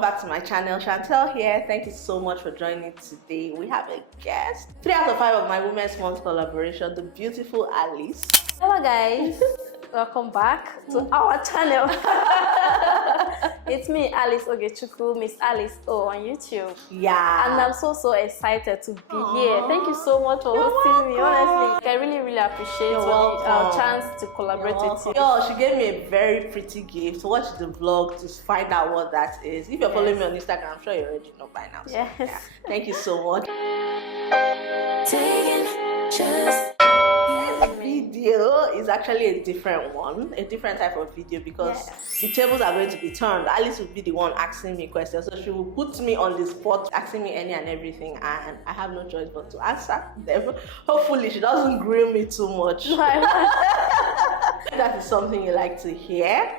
welcome back to my channel. Chantel here. Thank you so much for joining today. We have a guest. 3 out of 5 of my Women's Month collaboration, the beautiful Alice. Hello guys, welcome back to our channel. It's me, Alice Ogechukwu, Miss Alice O on YouTube. Yeah. And I'm so excited to be here. Thank you so much for hosting me. Honestly, I really appreciate the chance to collaborate with you. Yo, she gave me a very pretty gift. Watch the vlog to find out what that is. If you're following me on Instagram, I'm sure you already know by now. So, yes. Yeah. Thank you so much. Video is actually a different one, a different type of video, because the tables are going to be turned. Alice will be the one asking me questions, so she will put me on the spot, asking me any and everything, and I have no choice but to answer them. Hopefully she doesn't grill me too much. That is something you like to hear.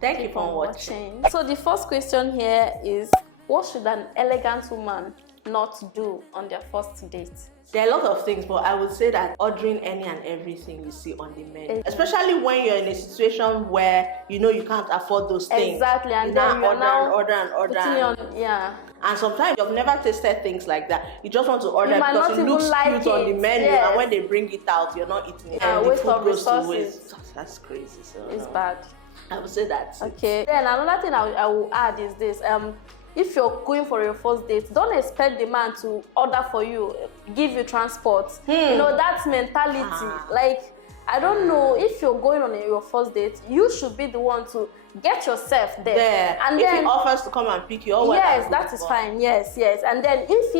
Thank you for watching. So the first question here is, what should an elegant woman not do on their first date? There are a lot of things, but I would say that ordering any and everything you see on the menu, especially when you're in a situation where you know you can't afford those things. Exactly, and then you're order. Yeah. And sometimes you've never tasted things like that. You just want to order because it looks cute on the menu, and when they bring it out, you're not eating it. Yeah, and waste the food of goes to resources. waste. That's crazy. So It's bad. I would say that. Okay. Then another thing I will add is this. If you're going for your first date, don't expect the man to order for you, give you transport. You know, that's mentality. Like, I don't know, if you're going on your first date, you should be the one to get yourself there. And if then, he offers to come and pick you, yes, that is fine. Yes. And then if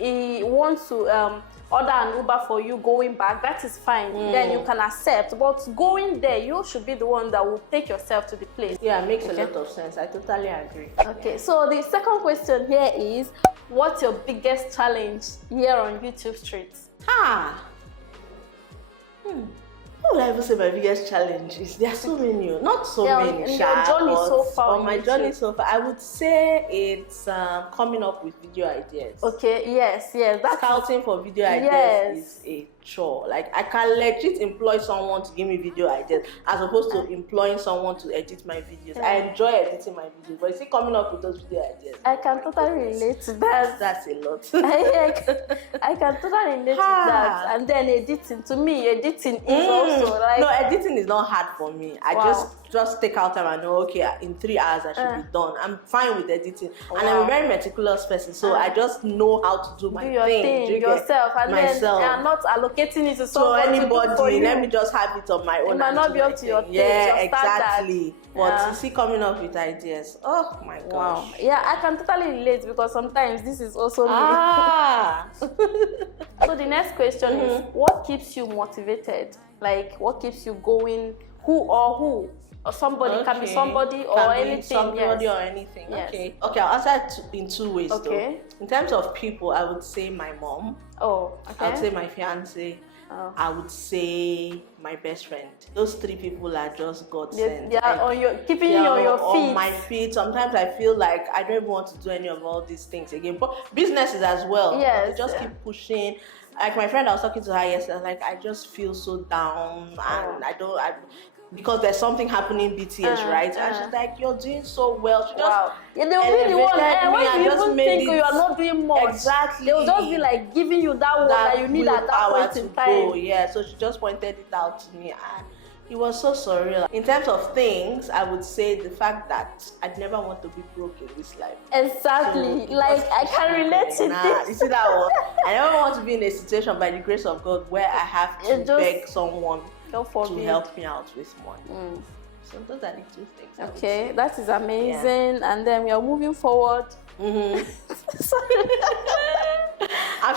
he wants to order an Uber for you going back, that is fine. Then you can accept. But going there, you should be the one that will take yourself to the place. Yeah, it makes a lot of sense. I totally agree. Okay, so the second question here is, what's your biggest challenge here on YouTube streets? What would I even say my biggest challenge is? There are so many, not so many. In your journey so far. On my journey so far, I would say it's coming up with video ideas. Okay, yes. That's Scouting for video ideas is a chore. Like, I can legit employ someone to give me video ideas as opposed to employing someone to edit my videos. I enjoy editing my videos, but you see, coming up with those video ideas, I can totally relate to that. That's a lot. I can totally relate to that. And then editing, to me, editing is also like... No, editing is not hard for me. I just take out time and know, okay, in 3 hours I should be done. I'm fine with editing. And I'm a very meticulous person, so I just know how to do my thing yourself. And myself. then I'm not allocating it to someone anybody. Let me just have it on my own. It might not be up to your taste. Yeah, exactly. But you see, coming up with ideas, oh my gosh. Wow. Yeah, I can totally relate, because sometimes this is also me. So the next question is, what keeps you motivated? Like, what keeps you going? Who? Or somebody, can be somebody or anything. Somebody or anything. Yes. Okay, I'll answer it in 2 ways though. In terms of people, I would say my mom. Oh, okay. I would say my fiance. I would say my best friend. Those 3 people are just God sent. They are keeping you on your feet. On my feet. Sometimes I feel like I don't even want to do any of all these things again. But businesses as well. Yes. They just keep pushing. Like my friend, I was talking to her yesterday. Like, I just feel so down, and because there's something happening BTS, right? And she's like, "You're doing so well." She just they'll be the one. When you even think you are not doing much, exactly, they'll just be like giving you that one that you need at that point in time. Yeah, so she just pointed it out to me, and it was so surreal. In terms of things, I would say the fact that I'd never want to be broke in this life. Exactly. So, like, I can relate to this. You see that one? I never want to be in a situation, by the grace of God, where I have to beg someone to help me out with money. So those are the 2 things. Okay, that is amazing. Yeah. And then we are moving forward. I'm sure we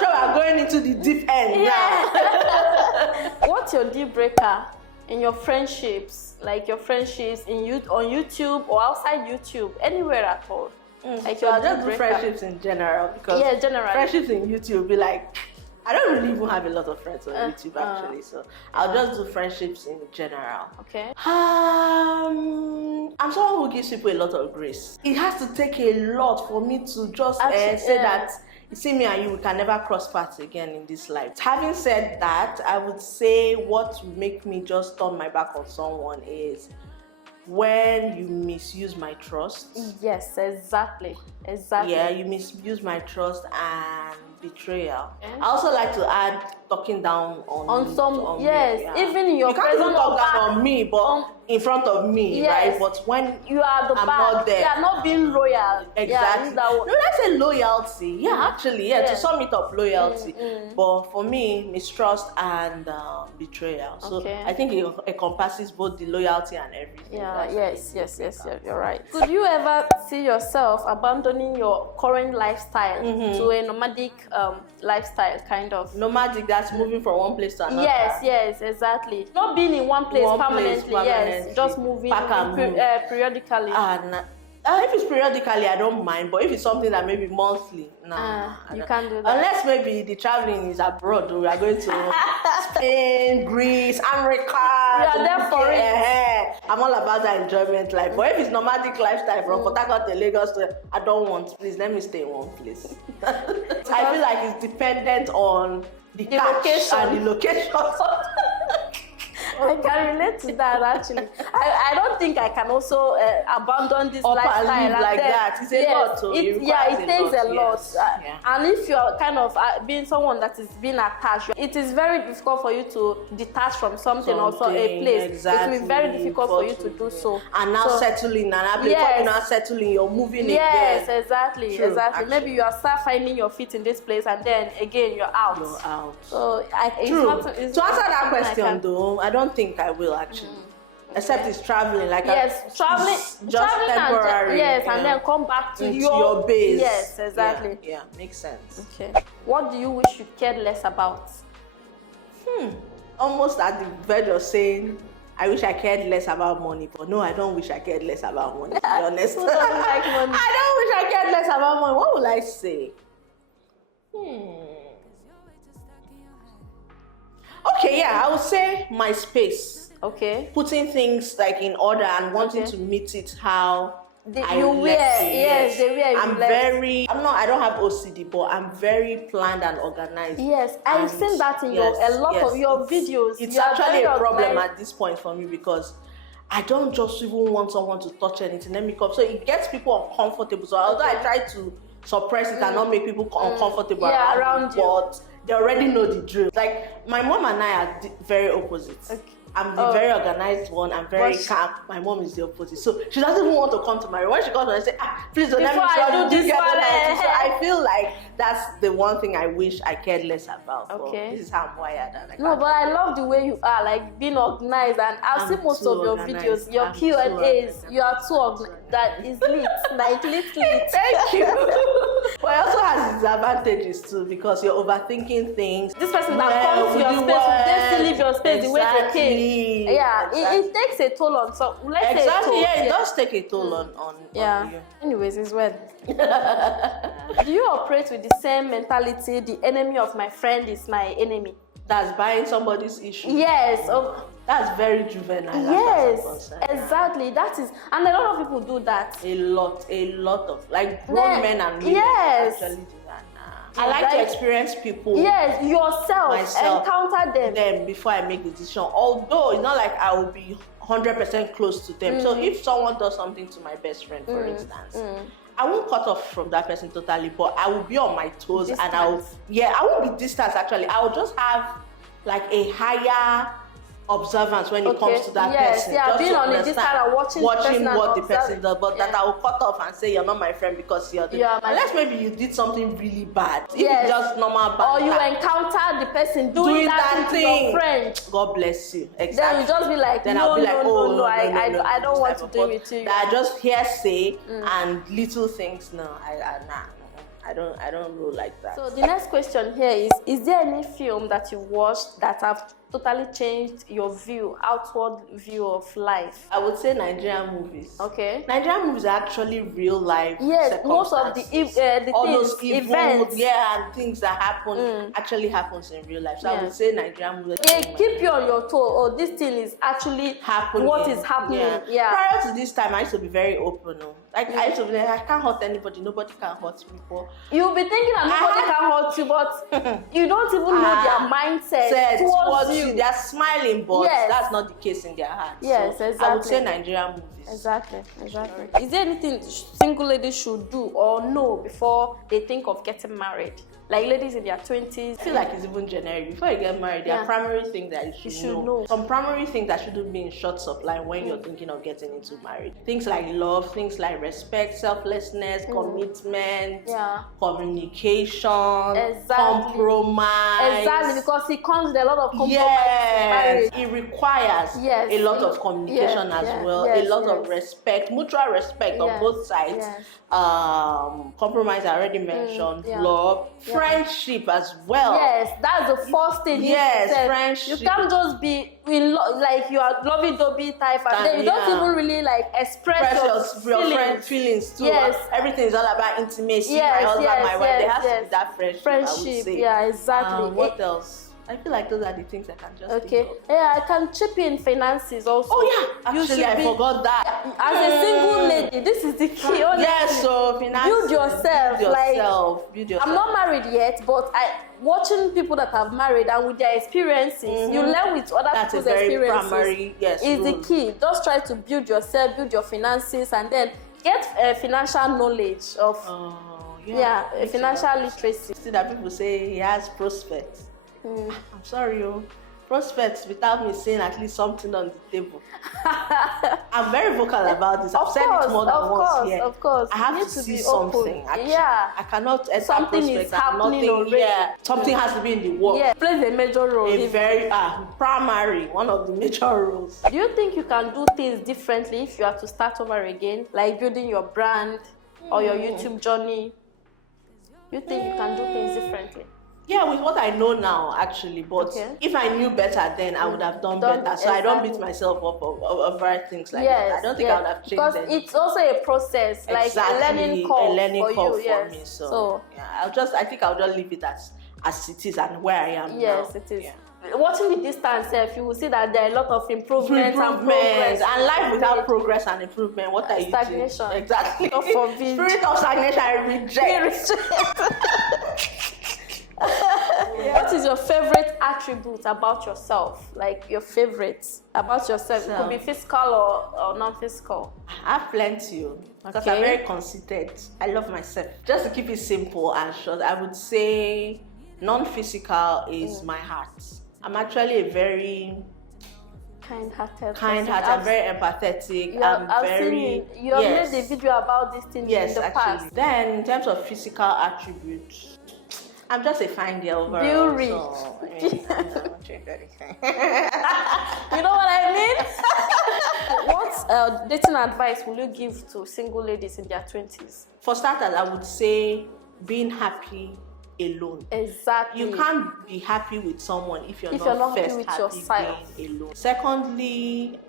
are going into the deep end now. What's your deal breaker in your friendships? Like your friendships on YouTube or outside YouTube, anywhere at all? Like I'll just do friendships in general, because generally friendships in YouTube be like, I don't really even have a lot of friends on YouTube actually, so I'll just do friendships in general. Okay. I'm someone who gives people a lot of grace. It has to take a lot for me to just say that, you see, me and you, we can never cross paths again in this life. Having said that, I would say what would make me just turn my back on someone is when you misuse my trust. Yes, exactly. Yeah, you misuse my trust and betrayal. I also like to add talking down on some. Yes, me, yeah. even in your presence. You can't even talk down on me, but in front of me, yes. right? But when you are the I'm back, not there, you are not being loyal. Exactly. No, let's say loyalty. Yeah, actually, yeah. To sum it up, loyalty. But for me, mistrust and betrayal. So I think it encompasses both the loyalty and everything. Yeah. Yes. You're right. Could you ever see yourself abandoning your current lifestyle to a nomadic lifestyle, kind of? Nomadic, that's moving from one place to another. Yes, exactly. Not being in one place permanently. Yes, just moving periodically. If it's periodically, I don't mind. But if it's something that maybe monthly, you can't do that. Unless maybe the traveling is abroad. We are going to Spain, Greece, America. You are there for it. I'm all about that enjoyment life. But if it's nomadic lifestyle from Port Harcourt to Lagos, I don't want. Please let me stay in one place. I feel like it's dependent on the location and the location. I can relate to that actually. I don't think I can also abandon this lifestyle and live like that. It's a lot. So it takes a lot. And if you're kind of being someone that is being attached, it is very difficult for you to detach from something or a place. Exactly. It will be very difficult for you to do so. And now settling, and before you now settling, you're moving again. Yes, exactly. True, exactly. Maybe you are start finding your feet in this place, and then again you're out. So to answer that question though, I don't think I will actually. Except it's traveling, like traveling temporary. And then come back to your base. Yes, exactly. Yeah, makes sense. Okay. What do you wish you cared less about? Almost at the verge of saying, I wish I cared less about money, but no, I don't wish I cared less about money, to be honest. Who doesn't like money? I don't wish I cared less about money. What will I say? Okay, yeah, I would say my space. Okay. Putting things like in order and wanting to meet it how I you wear. Yes, they wear. I don't have OCD, but I'm very planned and organized. Yes, I've seen that in a lot of your videos. It's actually a problem at this point for me because I don't just even want someone to touch anything. Let me come. So it gets people uncomfortable. So although I try to suppress it and not make people uncomfortable around you, but they already know the drill. Like my mom and I are very opposites. Okay. I'm the very organized one. I'm very calm. My mom is the opposite. So she doesn't even want to come to my room. When she comes, I say, please don't let me try to do this one. So I feel like that's the one thing I wish I cared less about. Okay. This is how I'm wired. No, but I love the way you are, like being organized. And I've seen most of your videos, your Q&As. You are too organized. That is lit. Like lit. Thank you. But it also has its advantages too because you're overthinking things. This person that comes to your space, will still leave your space the way they came. Yeah, it takes a toll on some. It does take a toll on you. Anyways, it's well. Do you operate with the same mentality? The enemy of my friend is my enemy. That's buying somebody's issue. Yes. That's very juvenile. Yes, exactly. That is, and a lot of people do that. A lot of like grown men and women actually do that. I like to experience people. Yes, myself, encounter them before I make the decision. Although it's not like I will be 100% close to them. So if someone does something to my best friend, for instance, I won't cut off from that person totally, but I will be on my toes and I won't be distant actually. I will just have like a higher observance when it comes to that person. Just being on a distance and watching what the person does, but that I will cut off and say you're not my friend because you're unless maybe you did something really bad. If it's just normal bad. Or you encounter the person doing that thing to your friend. God bless you. Exactly. Then you just be like, then I'll be like, no, I don't want to do it to you. That just hearsay and little things. No, I don't roll like that. So the next question here is there any film that you watched that have totally changed your outward view of life? I would say Nigerian movies. Okay. Nigerian movies are actually real life. Yes, most of the events, and things that happen actually happens in real life. So I would say Nigerian movies. Keep you on your toe. This thing is actually happening. What is happening? Yeah. Prior to this time, I used to be very open. Like I used to be like, I can't hurt anybody. Nobody can hurt me. You'll be thinking that nobody can hurt you, but you don't even know their mindset towards you. They are smiling, but Yes. that's not the case in their hearts. Yes, so exactly. I would say Nigerian movies. Exactly. Is there anything single ladies should do or know before they think of getting married? Like ladies in their 20s. I feel like it's even generic. Before you get married, there are primary things that you should know. Some primary things that shouldn't be in short supply when you're thinking of getting into marriage. Things like love, things like respect, selflessness, commitment, communication, compromise. Exactly, because it comes with a lot of compromise. Yes, it requires a lot of communication as well, a lot of respect, mutual respect on both sides. Compromise I already mentioned, love, friendship as well. Yes, that's the first thing. Yes, friendship. You can't just be like you are lovey-dovey type, and then you don't even really like express your friend feelings too. Yes, everything is all about intimacy. Yes, my husband, my wife. There has to be that friendship. I would say. Yeah, exactly. What else? I feel like those are the things I can just think of. Yeah, I can chip in finances also. Oh yeah, actually I forgot that. As a single lady, this is the key. Yes, so finances. Build yourself. Build yourself. I'm not married yet, but watching people that have married and with their experiences, you learn with other people's experiences. Primary, is the key. Just try to build yourself, build your finances, and then get financial knowledge of financial literacy. See that people say he has prospects. I'm sorry, prospects without me seeing at least something on the table. I'm very vocal about this. I've said it more than once here. Of course, I have to see something. Actually. I cannot enter something is happening already. Something has to be in the work. Yeah, plays a major role. A very primary, one of the major roles. Do you think you can do things differently if you have to start over again, like building your brand or your YouTube journey? You think you can do things differently? Yeah, with what I know now, actually. But if I knew better then, I would have done better. So I don't beat myself up over things like that. I don't think I would have changed because it's also a process, like a learning curve for me. So I think I'll just leave it as it is and where I am now. Yes, it is. Watching the distance, you will see that there are a lot of improvements and progress. And life without progress and improvement, what are you doing? Stagnation. Exactly. Spirit of stagnation, I reject. What is your favorite attribute about yourself? Like your favorites about yourself? It could be physical or non-physical. I have plenty because I'm very conceited. I love myself. Just to keep it simple and short, I would say non-physical is my heart. I'm actually a very kind-hearted, I'm very empathetic. You have made a video about this thing in the past. Then in terms of physical attributes, I'm just a fine girl overall. Beauty. So, I'm not doing anything. You know what I mean? What dating advice will you give to single ladies in their 20s? For starters, I would say being happy alone. Exactly. You can't be happy with someone if you're not happy with yourself. Being alone. Secondly,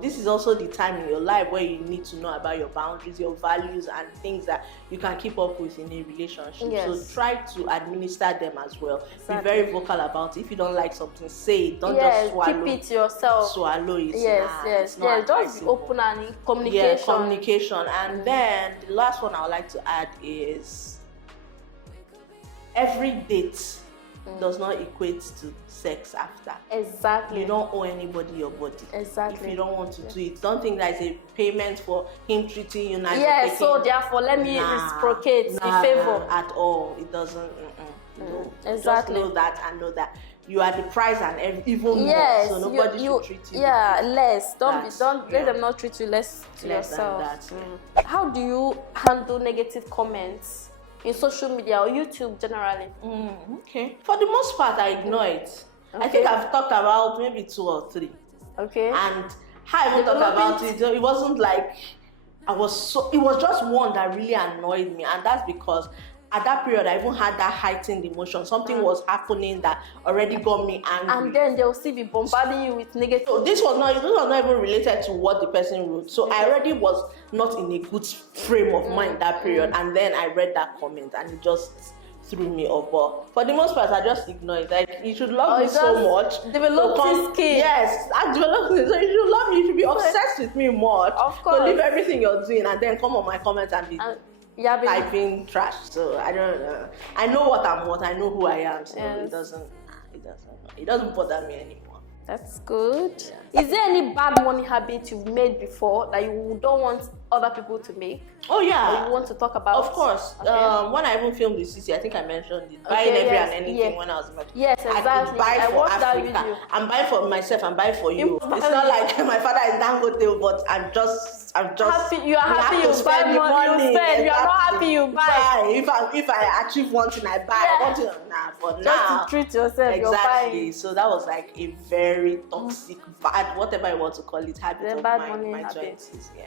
this is also the time in your life where you need to know about your boundaries, your values, and things that you can keep up with in a relationship. So try to administer them as well. Exactly. Be very vocal about it. If you don't like something, say it. Don't just swallow. Keep it yourself. Swallow it. Yes. Just be open and communication. Yeah, communication. And then the last one I would like to add is every date does not equate to sex after. Exactly. You don't owe anybody your body. Exactly. If you don't want to do it, don't think that it's a payment for him treating you nice. Yes, so therefore let me reciprocate the favor. At all. It doesn't. No. Exactly. Just know that and know that you are the prize and even more. So nobody should treat you. Less. Don't let them not treat you less yourself. Than that. How do you handle negative comments in social media or YouTube generally? Okay. For the most part, I ignore it. I think I've talked about maybe 2 or 3. Okay. And how I even talked about it, it wasn't like it was just one that really annoyed me, and that's because at that period I even had that heightened emotion. Something was happening that already got me angry. And then they'll still be bombarding you with negative. So this was not even related to what the person wrote. So I already was not in a good frame of mind that period. And then I read that comment and it just threw me off. But for the most part, I just ignore it. Like, you should love me so much. Develop this skin. Yes, I've developed it. So you should love me. You should be obsessed with me more. Of course. So leave everything you're doing and then come on my comments and be typing trash. So I don't know. I know what I'm worth. I know who I am. So it doesn't bother me anymore. That's good. Yeah. Is there any bad money habit you've made before that you don't want other people to make? Oh yeah. Or you want to talk about? Of course. Okay. When I even filmed the CC, I think I mentioned it. Buying every and anything when I was met. Yes, exactly. I watched that video. I'm buying for myself. I'm buying for you. It's not like my father is Dangote, but I'm just happy. You are happy. You buy money. You spend. You are not happy. You buy. If I achieve one thing, I buy. Yeah. One thing, but just now, to treat yourself. Exactly. So that was like a very toxic, bad, whatever you want to call it, habit of my 20s. Yeah.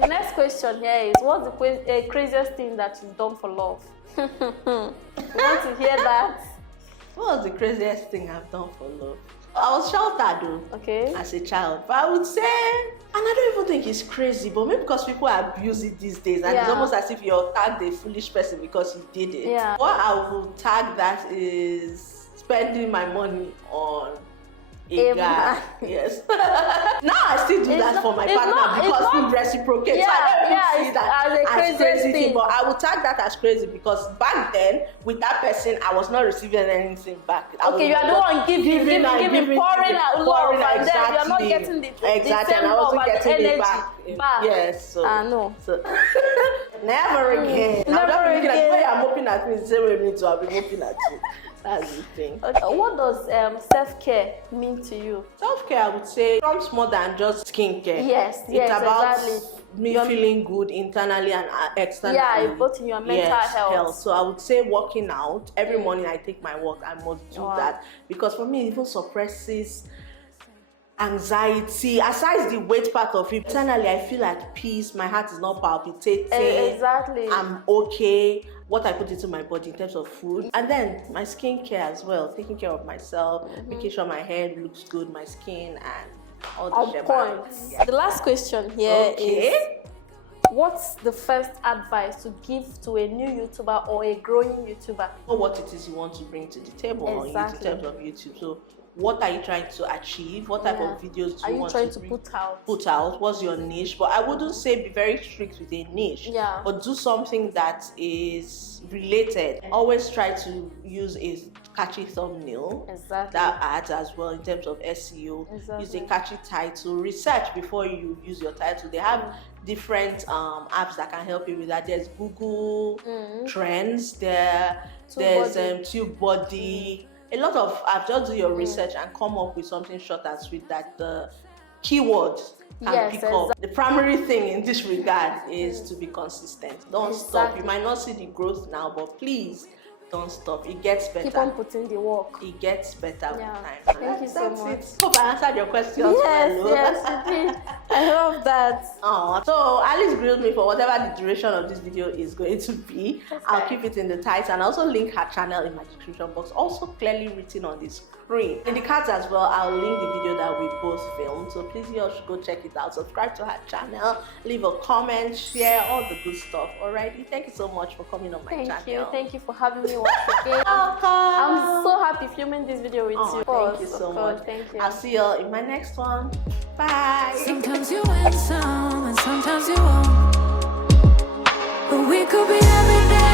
The next question here is, what's the craziest thing that you've done for love? You want to hear that? What was the craziest thing I've done for love? I was sheltered though, as a child. But I would say, and I don't even think it's crazy, but maybe because people abuse it these days, and it's almost as if you're tagged a foolish person because you did it. Yeah. What I would tag that is spending my money on a guy. Yes. Now I still do that for my partner because we reciprocate. Yeah, so I don't even see that as a crazy thing. But I would tag that as crazy because back then, with that person, I was not receiving anything back. Okay, you are the one giving, pouring out love, and then you are not getting the and I wasn't getting it back. Yes. So, no. So never again. Never again. Like, the way I'm hoping at me, the same way me too. I'll be hoping at you. That's the thing. Okay. What does self-care mean to you? Self-care, I would say, comes more than just skincare. Yes, it's about exactly. Me feeling good internally and externally. Yeah, both in your mental health. So I would say working out. Every morning I take my walk. I must do that because for me, it even suppresses anxiety. Aside the weight part of it, internally I feel at peace. My heart is not palpitating. Exactly. I'm okay. What I put into my body in terms of food, and then my skincare as well, taking care of myself, making sure my hair looks good, my skin, and all the points. Yeah. The last question here is, what's the first advice to give to a new YouTuber or a growing YouTuber? Know what it is you want to bring to the table in terms of YouTube. So what are you trying to achieve? What type of videos do you want to put out? What's your niche? But I wouldn't say be very strict with a niche. Yeah. But do something that is related. Always try to use a catchy thumbnail. Exactly. That adds as well in terms of SEO. Exactly. Use a catchy title. Research before you use your title. They have different apps that can help you with that. There's Google Trends. There's TubeBuddy. A lot of apps. Just do your research and come up with something short and sweet that the keywords can pick up. The primary thing in this regard is to be consistent. Don't stop. You might not see the growth now, but please don't stop. It gets better. Keep on putting the work. It gets better with time. Thank you so much. Hope I answered your questions. Yes, you did. I love that. So Alice grilled me for whatever the duration of this video is going to be. I'll keep it in the title and also link her channel in my description box. Also clearly written on the screen. In the cards as well, I'll link the video that we both filmed. So please you all should go check it out. Subscribe to her channel, leave a comment, share all the good stuff. Alrighty, thank you so much for coming on my channel. Thank you for having me once again. I'm so happy filming this video with you. Thank you so much. Thank you. I'll see you all in my next one. Bye. Sometimes you win some and sometimes you won't, but we could be every day.